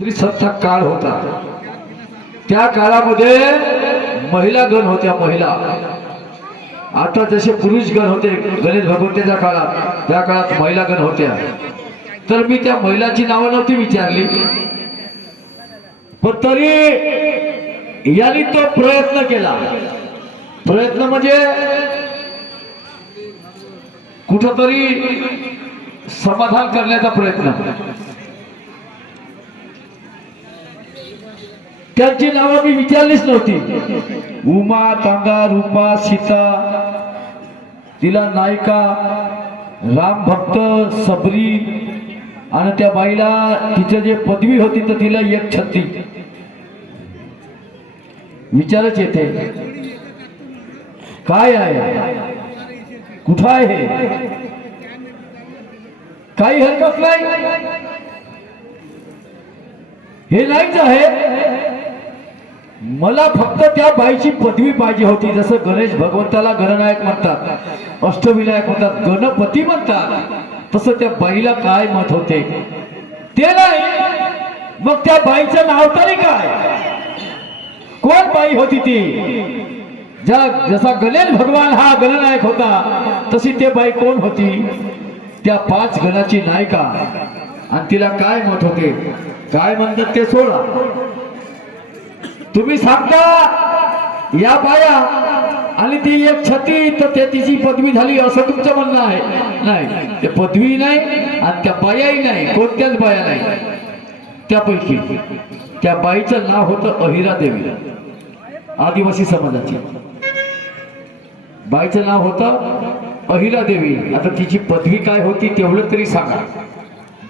त्रिसत्ता काळ होता। त्या काळामध्ये महिला गण होत्या। महिला आता जसे पुरुष गण होते गणेश भगवंताच्या काळात, त्या काळात महिला गण होत्या। तर मी त्या महिलाची नावं नव्हती विचारली, पण तरी यांनी तो प्रयत्न केला। प्रयत्न म्हणजे कुठंतरी समाधान करण्याचा प्रयत्न। त्यांची नावं मी विचारलीच नव्हती। उमा, तांगा, रूपा, सीता, तिला नायिका, राम भक्त, सबरी, आणि त्या बाईला तिचं जे पदवी होती तर तिला एक छत्ती विचारच येते काय आहे, कुठं आहे, काही हरकत नाही, हे नाहीच आहे। मला फक्त त्या बाईची पदवी पाहिजे होती। जसं गणेश भगवंताला गणनायक म्हणतात, अष्टविनायक म्हणतात, गणपती म्हणतात, तसं त्या बाईला काय मत होते ते नाही। मग त्या बाईचं नाव तरी काय, कोण बाई होती ती? जसा गणेश भगवान हा गणनायक होता तशी ते बाई कोण होती? त्या 5 गणाची नायिका। आणि तिला काय मत होते, काय म्हणतात ते सोडा, तुम्ही सांगता या बाया आणि ती एक छती तर ते तिची पदवी झाली असं तुमचं म्हणणं आहे? नाही, ते पदवी नाही आणि त्या बायाही नाही, कोणत्याच बाया नाही। त्यापैकी त्या बाईचं नाव होतं अहिरा देवी, आदिवासी समाजाची बाईचं नाव होतं अहिरा देवी। आता तिची पदवी काय होती तेवढं तरी सांगा,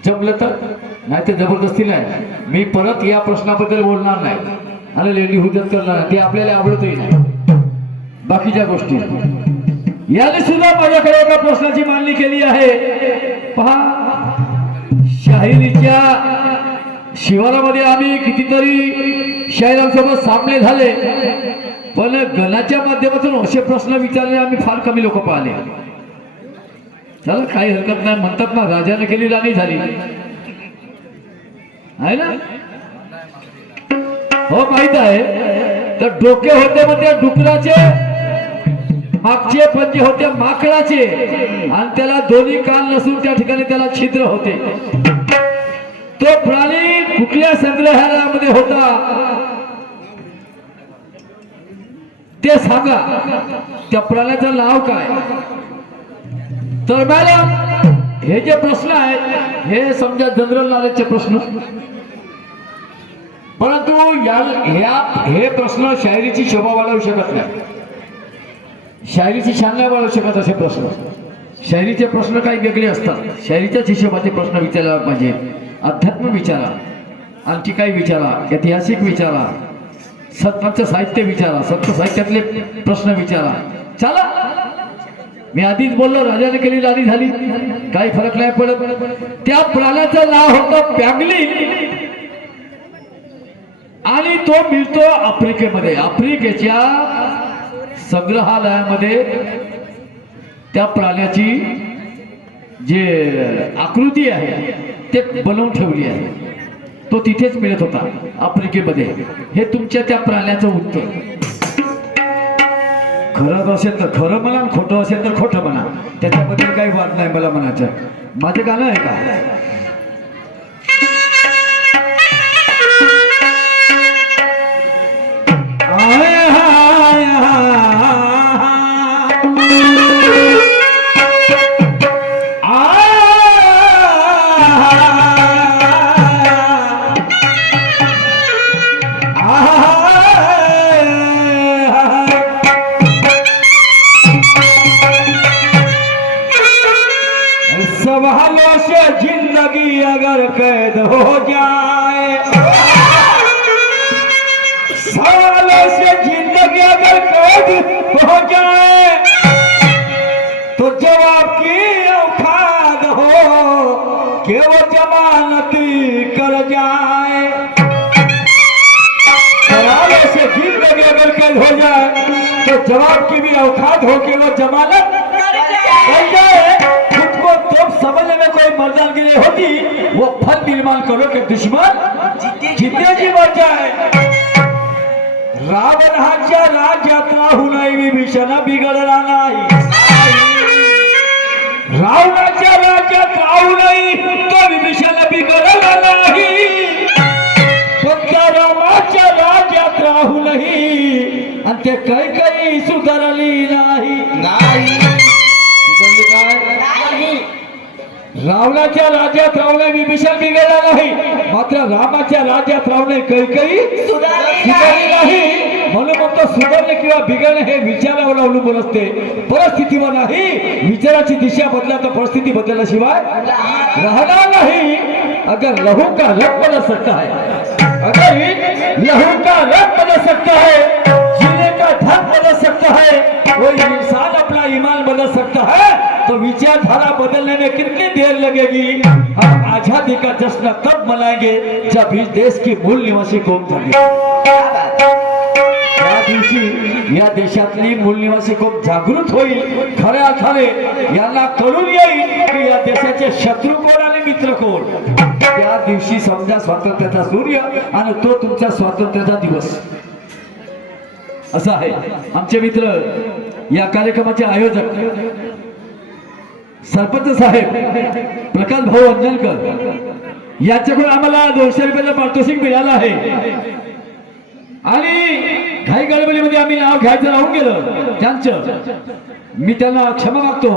जमलं तर, नाही तर जबरदस्ती नाही। मी परत या प्रश्नाबद्दल बोलणार नाही आणि लेडी हुजत करणार नाही, ते आपल्याला आवडतही नाही। बाकीच्या गोष्टी याने सुद्धा माझ्याकडे एका प्रश्नाची मांडणी केली आहे। पहा, शाहिरीच्या शिवारामध्ये आम्ही कितीतरी शाहिरांसोबत सामने झाले, पण गणाच्या माध्यमातून असे प्रश्न विचारले आम्ही फार कमी लोक पाहिले। चला, काही हरकत नाही, म्हणतात ना राजाने केली राणी झाली, आहे ना? हो, माहित आहे। तर डोके होते मग त्या डुकराचे, मागचे पंजे होते माकडाचे, आणि त्याला दोन्ही कान नसून त्या ठिकाणी त्याला छिद्र होते। तो प्राणी कुठल्या संग्रहालयामध्ये होता ते सांगा, त्या प्राण्याचं नाव काय? तर मॅडम, हे जे प्रश्न आहेत हे समजा जनरल नॉलेजचे प्रश्न, परंतु हे प्रश्न शायरीची शोभा वाढवू शकत नाही, शायरीची शान नाही वाढवू शकत असे प्रश्न। शायरीचे प्रश्न काही वेगळे असतात, शायरीच्याच हिशोबाचे प्रश्न विचारला पाहिजे। अध्यात्म विचारा, आणखी काही विचारा, ऐतिहासिक विचारा, संतांचं साहित्य विचारा, संत साहित्यातले प्रश्न विचारा। चला, मी आधीच बोललो राजाने केली राणी झाली, काही फरक नाही पडत। त्या प्राण्याचं नाव होतं पॅंगलिन, आणि तो मिळतो आफ्रिकेमध्ये। आफ्रिकेच्या संग्रहालयामध्ये त्या प्राण्याची जे आकृती आहे ते बनवून ठेवली आहे, तो तिथेच मिळत होता आफ्रिकेमध्ये। हे तुमच्या त्या प्राण्याचं उत्तर। खरं असेल तर खरं म्हणा, खोटं असेल तर खोटं म्हणा, त्याच्याबद्दल काही वाद नाही मला म्हणायचं। माझं गाणं आहे का? सवालों से जिंदगी अगर कैद हो जाए, सवालों से जिंदगी अगर कैद हो जाए, तो जवाब की औकात हो कि वो जमानती कर जाए। सवालों से जिंदगी अगर कैद हो जाए तो जवाब की भी औकात हो कि वो जमानत कर जाए। समझने में कोई मर्दानगी नहीं होती, वो फल निर्माण करो कि दुश्मन जीते जिद्दीची मजा आहे. रावणाच्या राज्यात राहूनही विभीषण बिघडला नाही. रावणाच्या राज्यात राहूनही तो विभीषण बिघडला नाही. पण त्या रामाच्या राज्यात राहूनही आणि ते काही सुधारली नाही. सुधारली काय? रावणाच्या राज्यात राहूनही विभीषण बिघडला नाही, मात्र रामाच्या राज्यात राहूनही काही सुधारली नाही. म्हणून म्हणतो सुधारणे किंवा बिघडणे हे विचारावर अवलंबून असते, परिस्थितीवर नाही. विचाराची दिशा बदला तर परिस्थिती बदलल्याशिवाय राहणार नाही. अगर लहू का रंग बदल सकता है, अगर लहू का रंग बदल सकता है, जीने का ढंग बदल सकता है, कोई इंसान अपना ईमान बदल सकता है, तो विचारधारा बदलने में कितनी देर लगेगी? हम आजादी का जश्न तब मनाएंगे जब इस देश की मूल निवासी कौम जागे. त्या दिवशी या देशातली मूल निवासी कौम जागृत होईल. खऱ्या अर्थाने यांना कळून येईल की या देशाचे शत्रू कोण आणि मित्र कोण. त्या दिवशी समजा स्वातंत्र्याचा सूर्य आणि तो तुमचा स्वातंत्र्याचा दिवस असा आहे. आमचे मित्र या कार्यक्रमाचे आयोजक सरपंच साहेब प्रकाश भाऊ अंजनकर याच्याकडून आम्हाला 200 रुपयाला पारितोषिक मिळालं आहे. आणि घाई गडबडीमध्ये आम्ही नाव घ्यायचं राहून गेलं त्यांचं. मी त्यांना क्षमा मागतो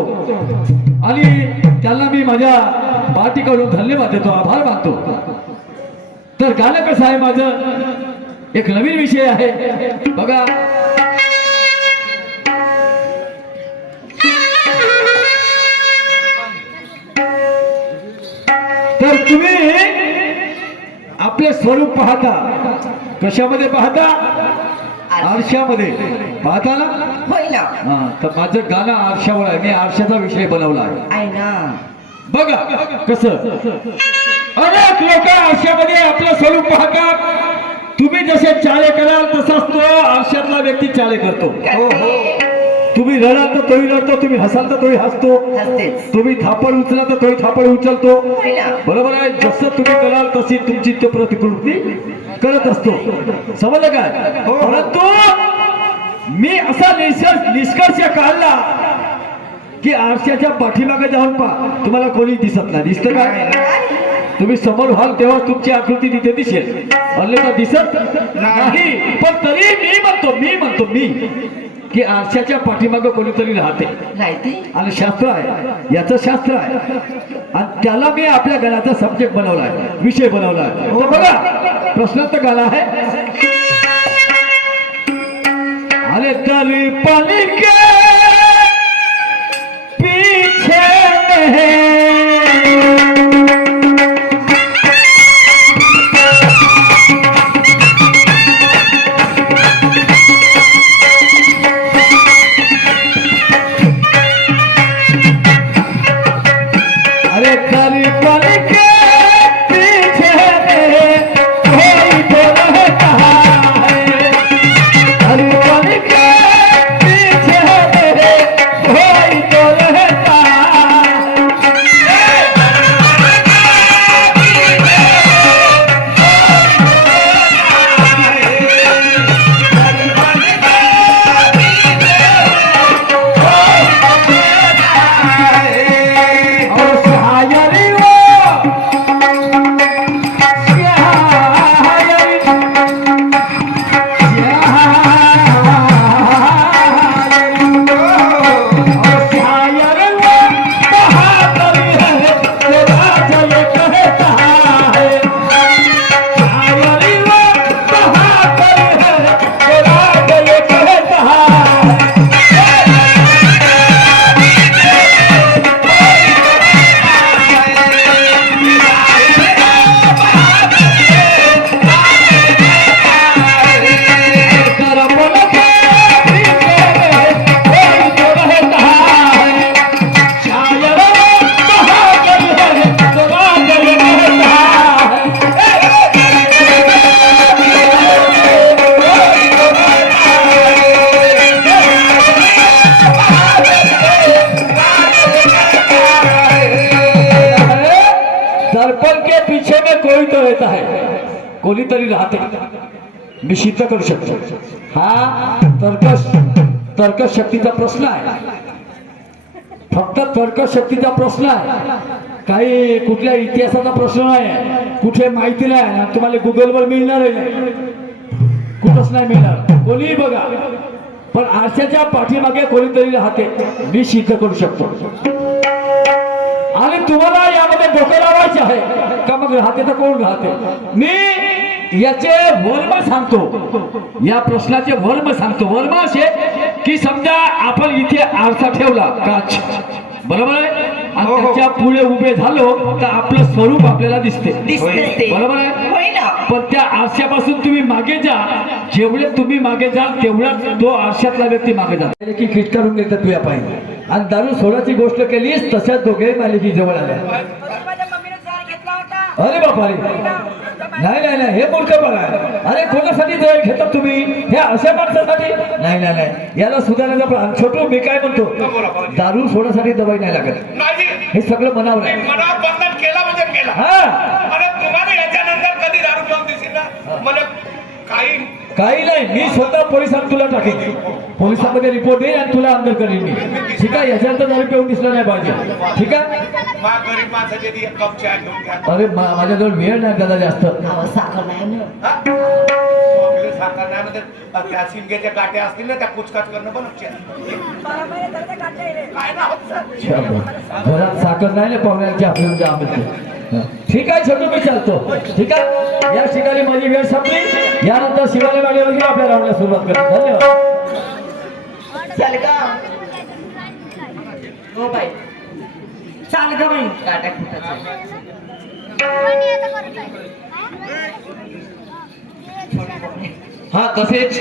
आणि त्यांना मी माझ्या पार्टीकडून धन्यवाद देतो, आभार मानतो. तर गाणं कसं आहे माझं, एक नवीन विषय आहे बघा. तर तुम्ही आपले स्वरूप पाहता, कशामध्ये पाहता? आरशामध्ये पाहता ना. हा, तर माझं गाणं आरशावर आहे. मी आरशाचा विषय बनवला आहे ना. बघा कसं. अनेक लोक आरशामध्ये आपलं स्वरूप पाहतात. तुम्ही जसे चाले कराल तसाच तो आरशातला व्यक्ती चाले करतो. तुम्ही रडाल तर तोही रडतो, तुम्ही हसाल तर तोही हसतो, तुम्ही थापड उचला तर तोही थापड उचलतो. बरोबर आहे. जसं तुम्ही कराल तशी तुमची तो प्रतिकृती करत असतो. समजलं काय? परंतु मी असा निष्कर्ष काढला की आरशाच्या पाठीमागे जाऊन पहा, तुम्हाला कोणी दिसत नाही. दिसतं काय? तुम्ही समोर व्हाल तेव्हा तुमची आकृती तिथे दिसेल, अन्यथा दिसत नाही. पण तरी मी म्हणतो की आरशाच्या पाठीमागे कोणीतरी राहते आणि शास्त्र आहे, याचं शास्त्र आहे आणि त्याला मी आपल्या गाण्याचा सब्जेक्ट बनवलाय, विषय बनवलाय. तर बघा प्रश्नार्थ गाणं आहे. अरे तरी पानी के पीछे कोणीतरी राहते, मी सिद्ध करू शकतो. हा तर्कशक्तीचा प्रश्न आहे, फक्त तर्कशक्तीचा प्रश्न आहे, काही कुठल्या इतिहासाचा प्रश्न नाही, कुठे माहिती नाही, तुम्हाला गुगलवर मिळणार नाही, कुठंच नाही मिळणार, कोणीही बघा. पण आरशाच्या पाठीमागे कोणीतरी राहते, मी सिद्ध करू शकतो. आणि तुम्हाला यामध्ये डोकं लावायचे आहे का मग राहते तर कोण राहते? मी याचे वर्म सांगतो, या प्रश्नाचे वर्म सांगतो. वर्म असे की समजा आपण इथे आरसा ठेवला काच, बरोबर आहे, आणि त्याच्या पुढे उभे झालो तर आपलं स्वरूप आपल्याला दिसते, बरोबर आहे. पण त्या आरशापासून तुम्ही मागे जा, जेवढे तुम्ही मागे जाल तेवढाच तो आरशातला व्यक्ती मागे जातो की खिट करून घेतात तुझ्या पाहिजे. आणि दारू सोडाची गोष्ट केलीस तशाच दोघेही मालिकी जवळ आल्या. अरे बापा रे, नाही नाही नाही, हे मूर्खपणा आहे. अरे कोणासाठी दवाई घेतात तुम्ही? हे अशा माणसासाठी नाही नाही नाही, याला सुधारण्याचा प्लान. छोटू मी काय म्हणतो, दारू सोडासाठी दवाई नाही लागत, हे सगळं मनावर आहे. मनावर बंधन केला म्हणजे केला. हा, आणि तुम्हाला याच्यानंतर कधी दारू पिऊन दिसेल ना, मला काही नाही, मी स्वतः पोलिसात तुला टाकेन, पोलिसांमध्ये रिपोर्ट देईन आणि तुला अंदर करीन मी, ठीक आहे. याच्यानंतर दारू पिऊन दिसला नाही पाहिजे, ठीक आहे. गरीब माणसाचे एक कप चहा घेऊन घ्या. अरे माझ्याजवळ वेळ नाही दादा जास्त. साखर नाही म्हणजे त्या शिंग्याच्या गाठ्या असतील ना, त्या कुचकाच करणं पण काय ना होत. घरात साखर नाही ना पाहुण्याची आपल्याला आम्ही. ठीक आहे छोटू, मी चालतो, ठीक आहे. या ठिकाणी माझी वेळ संपली, यानंतर शिवालय मागेवर आपल्या राऊंडला सुरुवात करतो. धन्यवाद. चाल का हो बाई, चाल का बाई, काटा फुटायचं. हा तसेच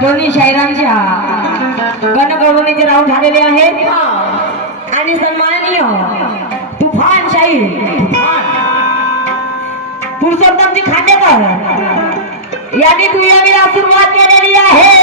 दोन्ही शायरांच्या गणगवळणीचे राऊंड झालेले आहेत आणि सन्माननीय तुफान शाहीर पुरुषोत्तमजी खांडेकर यांनी दुय्यमीला सुरुवात केलेली आहे.